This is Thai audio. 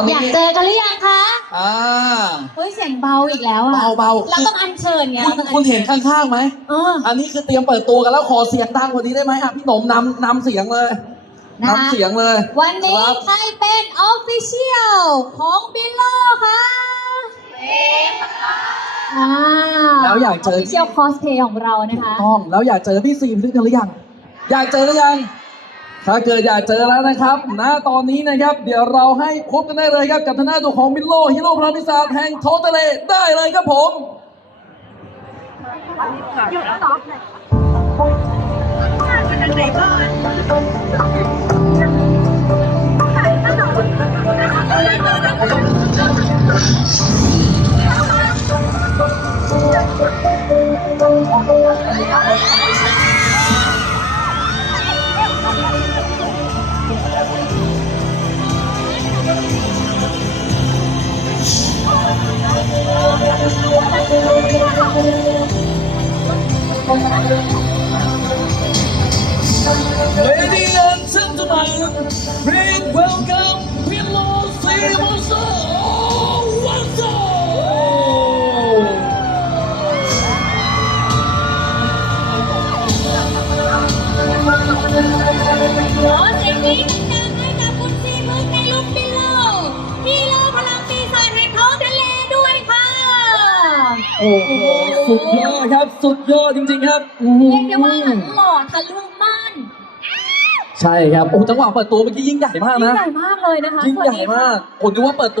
อยากเจอกันหรือยังคะ อ่า เฮ้ยเสียงเบาอีกแล้วอะเบาเบาเราต้องอัญเชิญไงคุณราต้องคุณเห็นข้างๆไหม เออ อันนี้คือเตรียมเปิดตัวกันแล้วขอเสียงดังกว่านี้ได้ไหมอะพี่หนมนำนำเสียงเลยนะคะ นำเสียงเลยวันนี้ครับใครเป็นออฟฟิเชียลของบิลโลคะอ่าแล้วอยากเจอออฟฟิเชียลคอสเพย์ของเรานะคะ ต้องแล้วอยากเจอพี่ซีมด้วยกันหรือยัง อยากเจอหรือยัง ถ้าเกิดอยากเจอแล้วนะครับณตอนนี้นะครับ เดี๋ยวเราให้พบกันได้เลยครับ กับทนาตัวของมิลโลฮิโร่พลานิสาแห่งทองทะเลได้เลยครับผม Ladies and gentlemen, big welcome Pillow Simonson! Oh. What? สียงนี้ดังๆให้กับคุณซีมึกในลุคบิลโลฮีโร่พลังปีศาจแห่งท้องทะเลด้วยค่ะ โอ้โหสุดยอดครับ สุดยอดจริงๆครับอื้อหือเรียกได้ว่าหล่อทะลุม่านใช่ครับโอ้จังหวะเปิดตัวเมื่อกี้ยิ่งใหญ่มากยิ่งนะ ใหญ่มากเลยนะคะยิ่งสวัใหสญ่ดีค่ะ มากผมนึกว่าเปิดตัว